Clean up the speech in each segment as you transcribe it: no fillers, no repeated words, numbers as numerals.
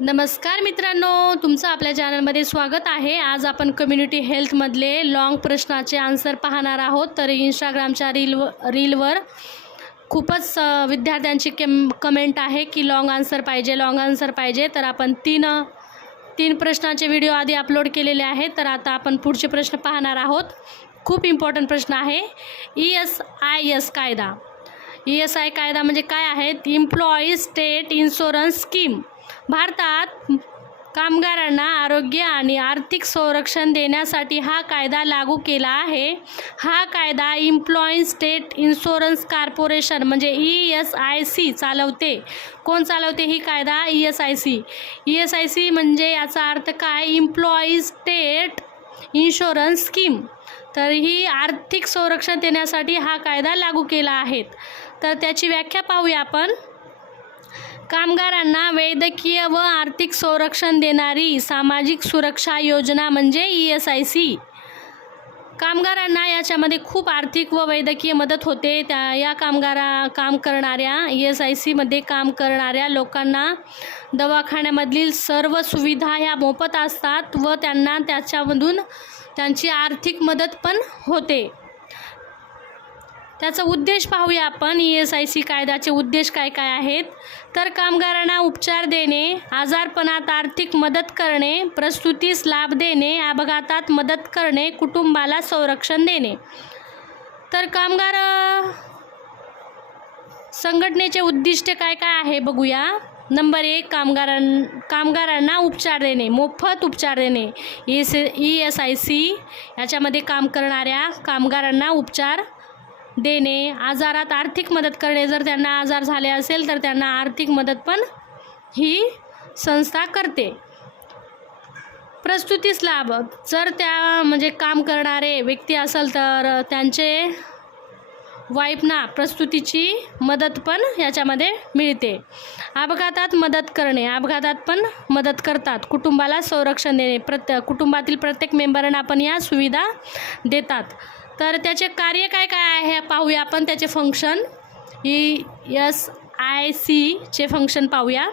नमस्कार मित्रांनो, तुमचं आपल्या चॅनलमध्ये स्वागत आहे। आज आपण कम्युनिटी हेल्थमधले लॉंग प्रश्नाचे आन्सर पाहणार आहोत। तर इंस्टाग्रामच्या रीलवर खूपच विद्यार्थ्यांची कमेंट आहे की लॉंग आन्सर पाहिजे। तर आपण तीन प्रश्नाचे व्हिडिओ आधी अपलोड केलेले आहेत। तर आता आपण पुढचे प्रश्न पाहणार आहोत। खूप इम्पॉर्टंट प्रश्न आहे। ESIS कायदा। ESI कायदा म्हणजे काय आहे? Employee state insurance scheme. भारतात कामगारांना आरोग्य आणि आर्थिक संरक्षण देण्यासाठी हा कायदा लागू केला आहे। हा कायदा एम्प्लॉई स्टेट इन्शुरन्स कॉर्पोरेशन म्हणजे ESIC चालवते। कोण चालवते ही कायदा? ESIC म्हणजे याचा अर्थ काय? Employee state insurance scheme. तर ही आर्थिक संरक्षण देण्यासाठी हा कायदा लागू केला आहे। तर त्याची व्याख्या पाहूया आपण। कामगारांना वैद्यकीय व आर्थिक संरक्षण देणारी सामाजिक सुरक्षा योजना म्हणजे ESIC। कामगारांना याच्यामध्ये खूप आर्थिक व वैद्यकीय मदत होते। या काम करणाऱ्या ESIC मध्ये काम करणाऱ्या लोकांना दवाखान्यामधील सर्व सुविधा ह्या मोफत असतात व त्यांना त्याच्यामधून त्यांची आर्थिक मदत पण होते। त्याचा उद्देश पाहूया आपण। ESIC कायद्याचे उद्देश काय काय आहेत? तर कामगारांना उपचार देणे, आजारपणात आर्थिक मदत करणे, प्रसूतीस लाभ देणे, अपघातात मदत करणे, कुटुंबाला संरक्षण देणे। तर कामगार संघटनेचे उद्दिष्ट काय काय आहे बघूया। नंबर 1, कामगारांना उपचार देणे, मोफत उपचार देणे। ESIC याच्यामध्ये काम करणाऱ्या कामगारांना उपचार देणे, आजारात आर्थिक मदत करणे, जर त्यांना आजार झाले असेल तर त्यांना आर्थिक मदत पण ही संस्था करते। प्रसूतीस लाभ, जर त्या म्हणजे काम करणारे व्यक्ती असेल तर त्यांचे वाईफना प्रसूतीची मदत पण याच्यामध्ये मिळते। अपघातात मदत करणे, अपघातात पण मदत करतात। कुटुंबाला संरक्षण देणे, कुटुंबातील प्रत्येक मेंबरना आपण या सुविधा देतात। तर त्याचे कार्य काय काय आहे पाहूया आपण। त्याचे फंक्शन ESIC चे फंक्शन पाहूया।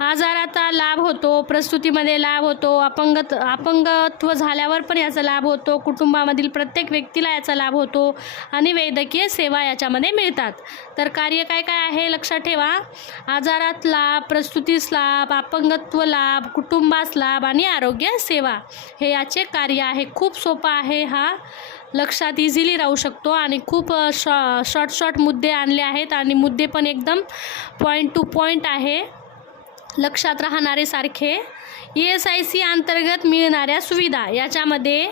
आजाराचा लाभ होतो, प्रसूतीमध्ये लाभ होतो, अपंगत्व झाल्यावर पण याचा लाभ होतो, कुटुंबामधील प्रत्येक व्यक्तीला याचा लाभ होतो आणि वैद्यकीय सेवा याच्यामध्ये मिळतात। तर कार्य काय काय आहे लक्षात ठेवा। आजारात लाभ, प्रसूतीस लाभ, अपंगत्व लाभ, कुटुंबास लाभ आणि आरोग्य सेवा हे याचे कार्य आहे। खूप सोपा आहे हा, लक्षात इझिली राहू शकतो आणि खूप शॉर्ट मुद्दे आणले आहेत आणि मुद्दे पण एकदम पॉईंट टू पॉईंट आहे, लक्षात राहणारे सारखे। ESIC अंतर्गत मिळणाऱ्या सुविधा, याच्यामध्ये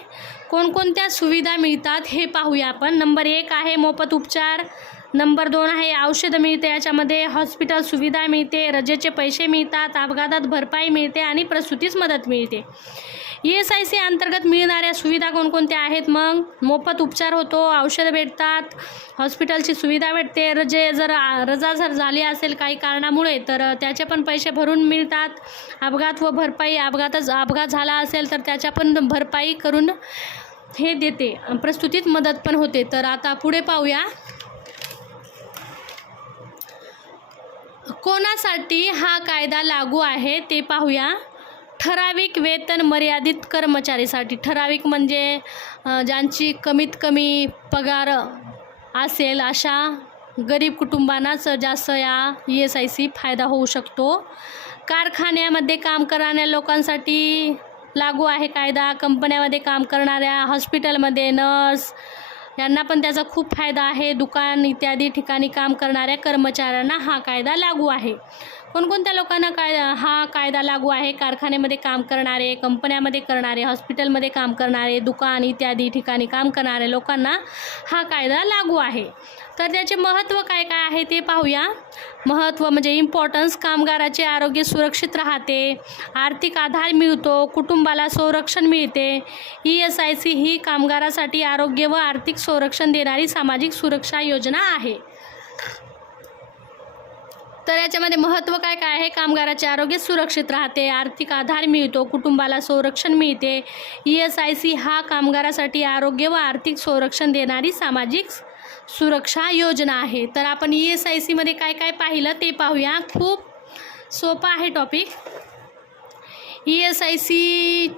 कोणकोणत्या सुविधा मिळतात हे पाहूया आपण। नंबर 1 आहे मोफत उपचार, नंबर 2 आहे औषधं मिळते, याच्यामध्ये हॉस्पिटल सुविधा मिळते, रजेचे पैसे मिळतात, अपघातात भरपाई मिळते आणि प्रसूतीस मदत मिळते। ESIC अंतर्गत मिळणाऱ्या सुविधा कोणकोणत्या आहेत? मग मोफत उपचार होतो, औषधं भेटतात, हॉस्पिटलची सुविधा भेटते, रजा जर झाली असेल काही कारणामुळे तर त्याचे पण पैसे भरून मिळतात, अपघात व भरपाई, अपघात झाला असेल तर त्याच्या पण भरपाई करून हे देते, प्रसूतीत मदत पण होते। तर आता पुढे पाहूया कोणासाठी हा कायदा लागू आहे ते पाहूया। ठराविक वेतन मर्यादित कर्मचारीसाठी, ठराविक म्हणजे ज्यांची कमीत कमी पगार असेल अशा गरीब कुटुंबांनाच जास्त या ESIC फायदा होऊ शकतो। कारखान्यामध्ये काम करणाऱ्या लोकांसाठी लागू आहे कायदा, कंपन्यामध्ये काम करणाऱ्या, हॉस्पिटलमध्ये नर्स यांना पण त्याचा खूप फायदा आहे। दुकान इत्यादी ठिकाणी काम करणाऱ्या कर्मचाऱ्यांना हा कायदा लागू आहे। कोणकोणत्या लोकांना हा कायदा लागू आहे? कारखान्यामध्ये काम करणारे, कंपन्यामध्ये करणारे, हॉस्पिटलमध्ये काम करणारे, दुकान इत्यादी ठिकाणी काम करणाऱ्या लोकांना हा कायदा लागू आहे। तर त्याचे महत्त्व काय काय आहे ते पाहूया। महत्त्व म्हणजे इम्पॉर्टन्स, कामगाराचे आरोग्य सुरक्षित राहते, आर्थिक आधार मिळतो, कुटुंबाला संरक्षण मिळते। ESIC ही कामगारासाठी आरोग्य व आर्थिक संरक्षण देणारी सामाजिक सुरक्षा योजना आहे। तर याच्यामध्ये महत्त्व काय काय आहे? कामगाराचे आरोग्य सुरक्षित राहते, आर्थिक आधार मिळतो, कुटुंबाला संरक्षण मिळते। ESIC हा कामगारासाठी आरोग्य व आर्थिक संरक्षण देणारी सामाजिक सुरक्षा योजना आहे। तर आपण ESIC मध्ये काय काय पाहिलं ते पाहूया। खूप सोपा आहे टॉपिक। ESIC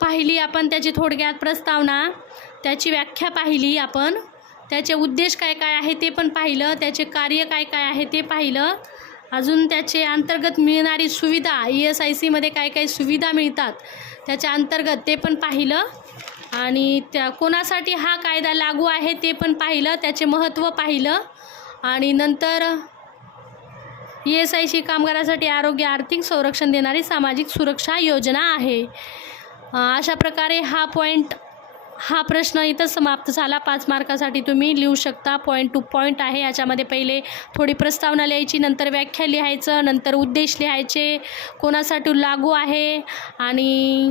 पाहिली आपण, त्याची थोडक्यात प्रस्तावना, त्याची व्याख्या पाहिली आपण, त्याचे उद्देश काय काय आहे ते पण पाहिलं, त्याचे कार्य काय काय आहे ते पाहिलं, अजून त्याचे अंतर्गत मिळणारी सुविधा, ESICमध्ये काय काय सुविधा मिळतात त्याच्या अंतर्गत ते पण पाहिलं, आणि त्या कोणासाठी हा कायदा लागू आहे ते पण पाहिलं, त्याचे महत्त्व पाहिलं, आणि नंतर ESIC कामगारासाठी आरोग्य आर्थिक संरक्षण देणारी सामाजिक सुरक्षा योजना आहे. अशा प्रकारे हा प्रश्न इथं समाप्त झाला. 5 मार्कासाठी तुम्ही लिहू शकता. पॉईंट टू पॉईंट आहे. याच्यामध्ये पहिले थोडी प्रस्तावना लिहायची, नंतर व्याख्या लिहायचं, नंतर उद्देश लिहायचे, कोणासाठी लागू आहे, आणि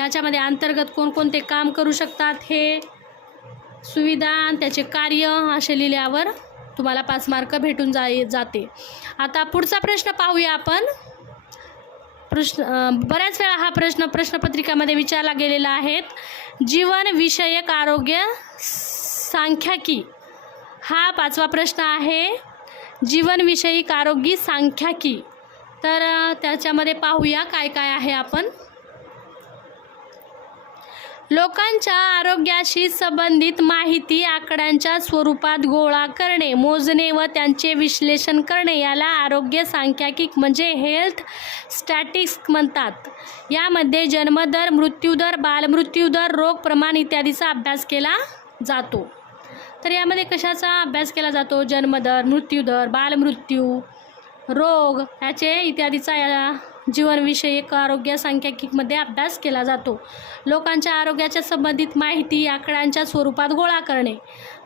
याच्यामध्ये अंतर्गत कोणकोणते काम करू शकतात, हे सुविधा आणि त्याचे कार्य असे लिहिल्यावर तुम्हाला 5 मार्क भेटून जाते. आता पुढचा प्रश्न पाहूया आपण. बऱ्याच वेळा हा प्रश्न प्रश्नपत्रिकामध्ये विचारला गेलेला आहे. जीवनविषयक आरोग्य सांख्यिकी हा 5वा प्रश्न आहे. जीवनविषयक आरोग्य सांख्यिकी. तर त्याच्यामध्ये पाहूया काय काय आहे आपण. लोकांच्या आरोग्याशी संबंधित माहिती आकड्यांच्या स्वरूपात गोळा करणे, मोजणे व त्यांचे विश्लेषण करणे याला आरोग्य सांख्यिकी म्हणजे हेल्थ स्टॅटिस्टिक्स म्हणतात. यामध्ये जन्मदर, मृत्यूदर, बालमृत्यूदर, रोग प्रमाण इत्यादीचा अभ्यास केला जातो. तर यामध्ये कशाचा अभ्यास केला जातो? जन्मदर, मृत्यूदर, बालमृत्यू, रोग याचे इत्यादीचा या जीवनविषयक आरोग्य सांख्यिकीमध्ये अभ्यास केला जातो. लोकांच्या आरोग्याच्या संबंधित माहिती आकड्यांच्या स्वरूपात गोळा करणे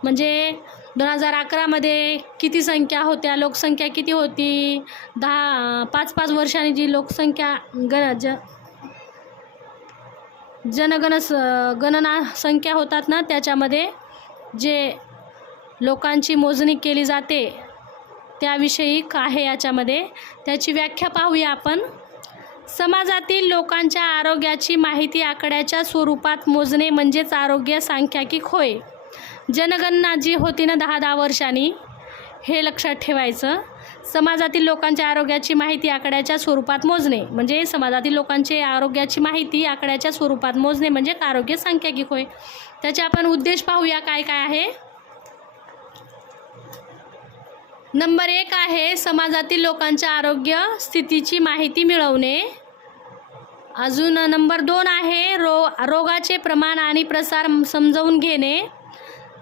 म्हणजे 2011मध्ये किती संख्या होत्या, लोकसंख्या किती होती, 5-5 वर्षांनी जी लोकसंख्या गणना संख्या होतात ना, त्याच्यामध्ये जे लोकांची मोजणी केली जाते त्याविषयी आहे याच्यामध्ये. त्याची व्याख्या पाहूया आपण. समाजातील लोकांच्या आरोग्याची माहिती आकड्याच्या स्वरूपात मोजणे म्हणजेच आरोग्य सांख्यिकी होय. जनगणना जी होती ना 10-10 वर्षांनी, हे लक्षात ठेवायचं. समाजातील लोकांच्या आरोग्याची माहिती आकड्याच्या स्वरूपात मोजणे म्हणजे समाजातील लोकांचे आरोग्याची माहिती आकड्याच्या स्वरूपात मोजणे म्हणजे आरोग्य सांख्यिकी होय. त्याचे आपण उद्देश पाहूया काय काय आहे. नंबर 1 आहे समाजातील लोकांच्या आरोग्य स्थितीची माहिती मिळवणे. अजून नंबर 2 आहे रोगाचे प्रमाण आणि प्रसार समजावून घेणे.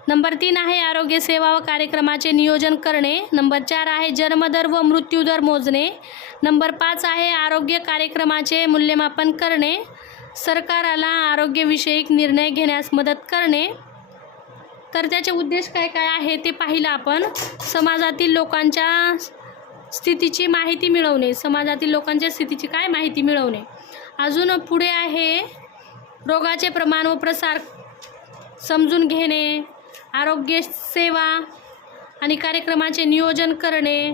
नंबर 3 आहे आरोग्य सेवा व कार्यक्रमाचे नियोजन करणे. नंबर 4 आहे जन्मदर व मृत्यूदर मोजणे. नंबर 5 आहे आरोग्य कार्यक्रमाचे मूल्यमापन करणे. सरकाराला आरोग्यविषयक निर्णय घेण्यास मदत करणे. तर त्याचे उद्देश काय काय आहे ते पाहिलं आपण. समाजातील लोकांच्या स्थितीची माहिती मिळवणे, समाजातील लोकांच्या स्थितीची काय माहिती मिळवणे. अजून पुढे आहे रोगाचे प्रमाण व प्रसार समजून घेणे, आरोग्य सेवा आणि कार्यक्रमाचे नियोजन करणे,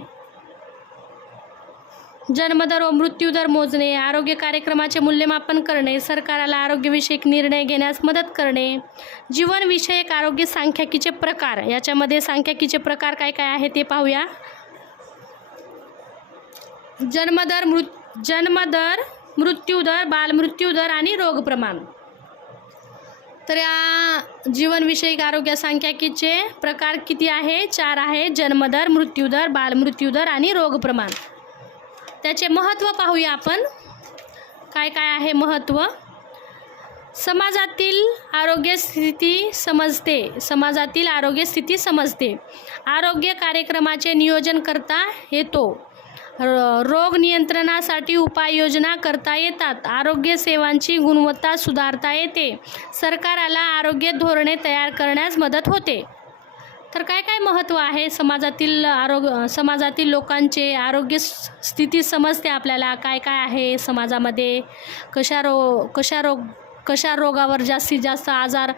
जन्मदर व मृत्यूदर मोजणे, आरोग्य कार्यक्रमाचे मूल्यमापन करणे, सरकाराला आरोग्यविषयक निर्णय घेण्यास मदत करणे. जीवनविषयक आरोग्य सांख्यिकीचे प्रकार. याच्यामध्ये सांख्यिकीचे प्रकार काय काय आहे ते पाहूया. जन्मदर, मृत्यूदर, बालमृत्यूदर आणि रोग प्रमाण. तर या जीवनविषयक आरोग्य सांख्यिकीचे प्रकार किती आहे? 4 आहे. जन्मदर, मृत्यूदर, बालमृत्यूदर आणि रोग प्रमाण. त्याचे महत्त्व पाहूया आपण. काय काय आहे महत्त्व. समाजातील आरोग्य स्थिती समजते. समाजातील आरोग्य स्थिती समजते. आरोग्य कार्यक्रमाचे नियोजन करता येतो. रोग नियंत्रणासाठी उपाययोजना करता येतात. आरोग्य सेवांची गुणवत्ता सुधारता येते. सरकाराला आरोग्य धोरणे तयार करण्यास मदत होते. तर काय काय महत्त्व आहे समाजातील लोकांचे आरोग्य स्थिती समजते आपल्याला. काय काय आहे समाजामध्ये, कशा रोगावर जास्तीत जास्त आजार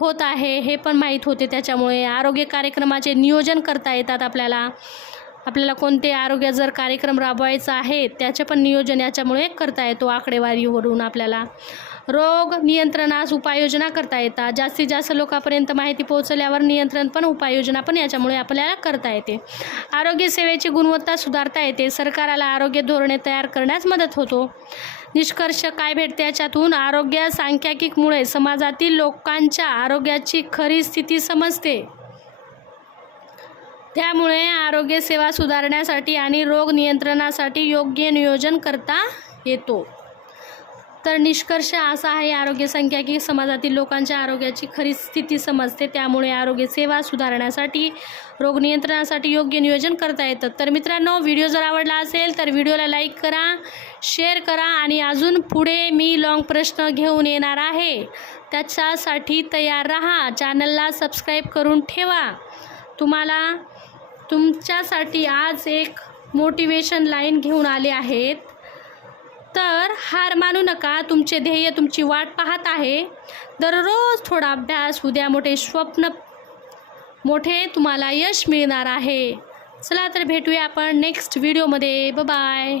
होत आहे हे पण माहीत होते. त्याच्यामुळे आरोग्य कार्यक्रमाचे नियोजन करता येतात आपल्याला कोणते आरोग्य जर कार्यक्रम राबवायचा आहे त्याचे पण नियोजन याच्यामुळे करता येतो आकडेवारीवरून आपल्याला. रोग नियंत्रणास उपाययोजना करता येतात. जास्तीत जास्त लोकांपर्यंत माहिती पोहोचल्यावर नियंत्रण पण उपाययोजना पण याच्यामुळे आपल्याला करता येते. आरोग्य सेवेची गुणवत्ता सुधारता येते. सरकारला आरोग्य धोरणे तयार करण्यास मदत होतो. निष्कर्ष काय भेटते याच्यातून? आरोग्य सांख्यिकीमुळे समाजातील लोकांच्या आरोग्याची खरी स्थिती समजते. त्यामुळे आरोग्य सेवा सुधारण्यासाठी आणि रोग नियंत्रणासाठी योग्य नियोजन करता येतो. तर निष्कर्ष असा आहे, आरोग्य सांख्यिकी समाजातील लोकांच्या आरोग्याची खरी स्थिती समजते. त्यामुळे आरोग्य सेवा सुधारण्यासाठी रोग नियंत्रणासाठी योग्य नियोजन करता येतं. तर मित्रांनो, व्हिडिओ जर आवडला असेल तर व्हिडिओला लाईक करा, शेअर करा आणि अजून पुढे मी लॉंग प्रश्न घेऊन येणार आहे, त्याच्यासाठी तयार राहा. चॅनलला सबस्क्राईब करून ठेवा. तुमच्यासाठी आज एक मोटिवेशन लाईन घेऊन आले आहेत. तर हार मानू नका. तुमचे ध्येय तुमची वाट पाहत आहे. दररोज थोडा अभ्यास, उद्या मोठे तुम्हाला यश मिळणार आहे. चला तर भेटूया आपण नेक्स्ट व्हिडिओमध्ये. बाय.